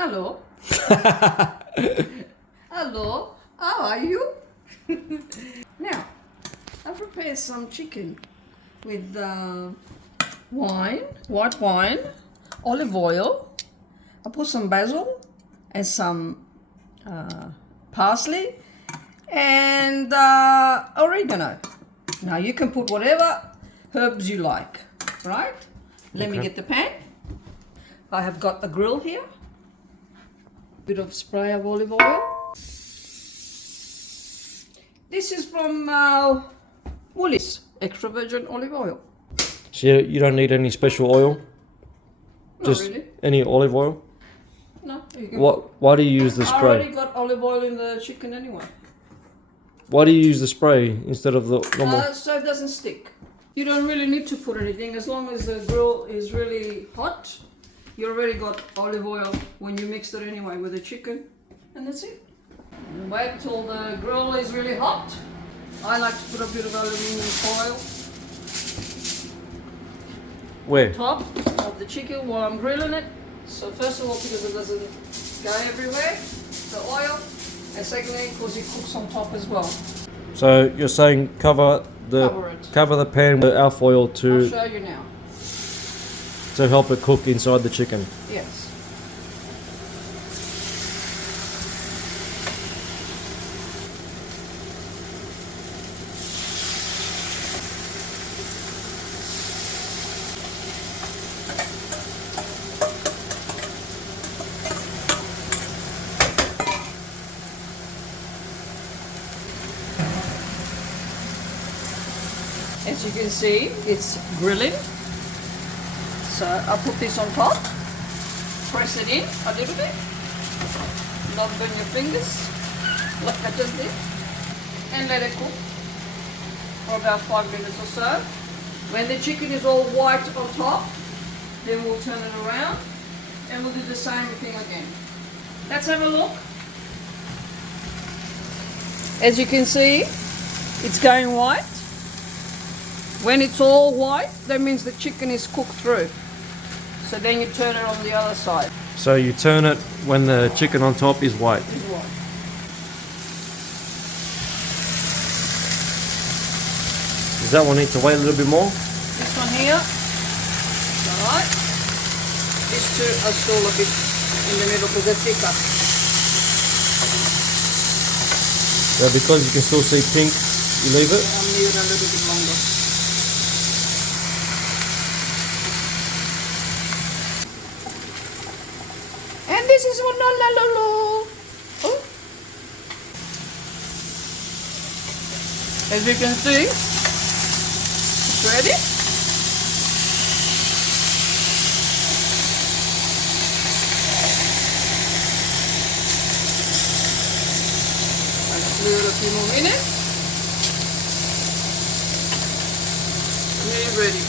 Hello. Hello. How are you? Now, I prepared some chicken with wine, white wine, olive oil. I put some basil and some parsley and oregano. Now you can put whatever herbs you like, right? Let me get the pan. I have got a grill here. Bit of spray of olive oil. This is from Woolies, extra virgin olive oil. So you don't need any special oil? Just Not really. any olive oil? No. You can Why do you use the I spray? already got olive oil in the chicken anyway. Why do you use the spray instead of the normal? So it doesn't stick. You don't really need to put anything as long as the grill is really hot. You already got olive oil when you mixed it anyway with the chicken, and that's it. You wait till the grill is really hot. I like to put a bit of aluminium foil Where? top of the chicken while I'm grilling it. So first of all, because it doesn't go everywhere, the oil, and secondly, because it cooks on top as well. So you're saying cover the pan with alfoil I'll to show you now. help it cook inside the chicken. Yes. As you can see, it's grilling. So I'll put this on top, press it in a little bit, not burn your fingers, like I just did, and let it cook for about 5 minutes or so. When the chicken is all white on top, then we'll turn it around and we'll do the same thing again. Let's have a look. As you can see, it's going white. When it's all white, that means the chicken is cooked through. So then you turn it on the other side. So you turn it when the chicken on top is white. Is white. Does that one need to wait a little bit more? This one here, alright. These two are still a bit in the middle because they're thicker. So because you can still see pink, you leave it? I'll leave it a little bit longer. And this is one oh. As you can see, it's ready. Let's leave it a few more minutes. Nearly ready.